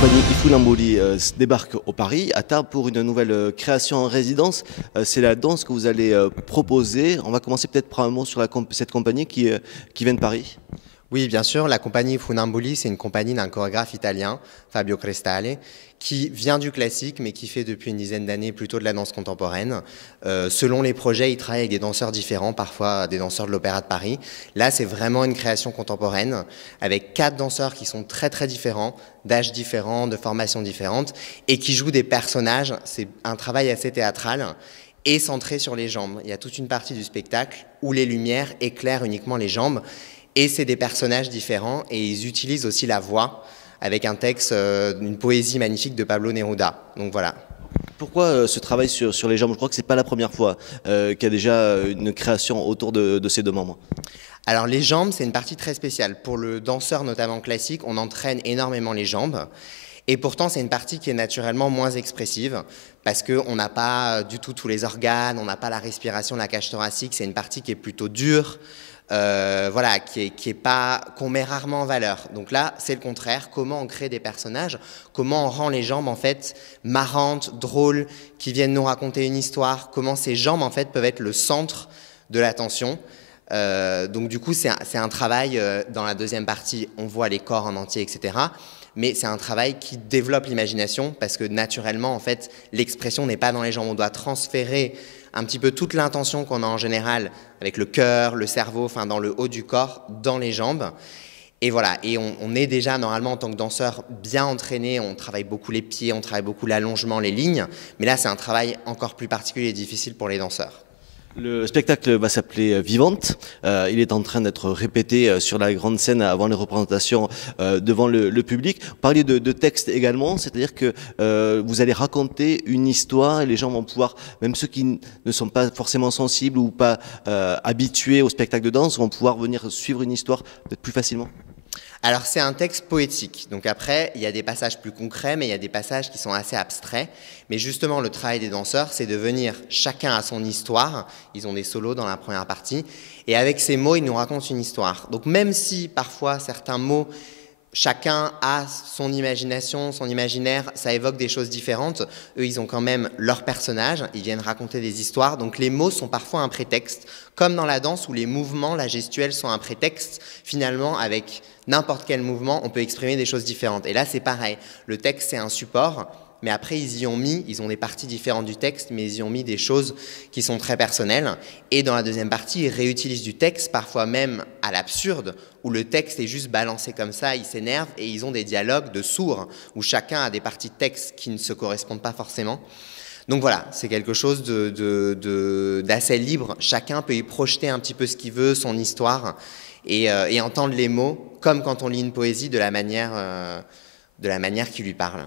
compagnie Ifunamboli débarque au Paris à Tarbes pour une nouvelle création en résidence. C'est la danse que vous allez proposer. On va commencer peut-être par un mot sur cette compagnie qui vient de Paris. Oui, bien sûr, la compagnie Funamboli, c'est une compagnie d'un chorégraphe italien, Fabio Crestale, qui vient du classique, mais qui fait depuis une dizaine d'années plutôt de la danse contemporaine. Selon les projets, il travaille avec des danseurs différents, parfois des danseurs de l'Opéra de Paris. Là, c'est vraiment une création contemporaine, avec 4 danseurs qui sont très très différents, d'âges différents, de formations différentes, et qui jouent des personnages. C'est un travail assez théâtral et centré sur les jambes. Il y a toute une partie du spectacle où les lumières éclairent uniquement les jambes. Et c'est des personnages différents et ils utilisent aussi la voix avec un texte, une poésie magnifique de Pablo Neruda. Donc voilà. Pourquoi ce travail sur les jambes? Je crois que ce n'est pas la première fois qu'il y a déjà une création autour de ces deux membres. Alors les jambes, c'est une partie très spéciale. Pour le danseur notamment classique, on entraîne énormément les jambes. Et pourtant, c'est une partie qui est naturellement moins expressive parce qu'on n'a pas du tout tous les organes, on n'a pas la respiration, la cage thoracique. C'est une partie qui est plutôt dure. Voilà, qu'on met rarement en valeur. Donc là, c'est le contraire. Comment on crée des personnages? Comment on rend les jambes en fait marrantes, drôles, qui viennent nous raconter une histoire? Comment ces jambes en fait peuvent être le centre de l'attention? Donc du coup, c'est un travail. Dans la deuxième partie, on voit les corps en entier, etc. Mais c'est un travail qui développe l'imagination parce que naturellement, en fait, l'expression n'est pas dans les jambes. On doit transférer un petit peu toute l'intention qu'on a en général avec le cœur, le cerveau, enfin dans le haut du corps, dans les jambes. Et voilà, et on est déjà normalement en tant que danseur bien entraîné, on travaille beaucoup les pieds, on travaille beaucoup l'allongement, les lignes, mais là c'est un travail encore plus particulier et difficile pour les danseurs. Le spectacle va s'appeler Vivante. Il est en train d'être répété sur la grande scène avant les représentations devant le public. Vous parliez de texte également, c'est-à-dire que vous allez raconter une histoire et les gens vont pouvoir, même ceux qui ne sont pas forcément sensibles ou pas habitués au spectacle de danse, vont pouvoir venir suivre une histoire peut-être plus facilement. Alors c'est un texte poétique, donc après il y a des passages plus concrets, mais il y a des passages qui sont assez abstraits. Mais justement le travail des danseurs, c'est de venir chacun à son histoire, ils ont des solos dans la première partie, et avec ces mots ils nous racontent une histoire. Donc même si parfois certains mots, chacun a son imagination, son imaginaire, ça évoque des choses différentes. Eux, ils ont quand même leur personnage, ils viennent raconter des histoires. Donc les mots sont parfois un prétexte, comme dans la danse où les mouvements, la gestuelle sont un prétexte. Finalement, avec n'importe quel mouvement, on peut exprimer des choses différentes. Et là, c'est pareil. Le texte, c'est un support. Mais après, ils y ont mis, ils ont des parties différentes du texte, mais ils y ont mis des choses qui sont très personnelles. Et dans la deuxième partie, ils réutilisent du texte, parfois même à l'absurde, où le texte est juste balancé comme ça, ils s'énervent et ils ont des dialogues de sourds, où chacun a des parties de texte qui ne se correspondent pas forcément. Donc voilà, c'est quelque chose d'assez libre. Chacun peut y projeter un petit peu ce qu'il veut, son histoire, et entendre les mots, comme quand on lit une poésie, de la manière qui lui parle.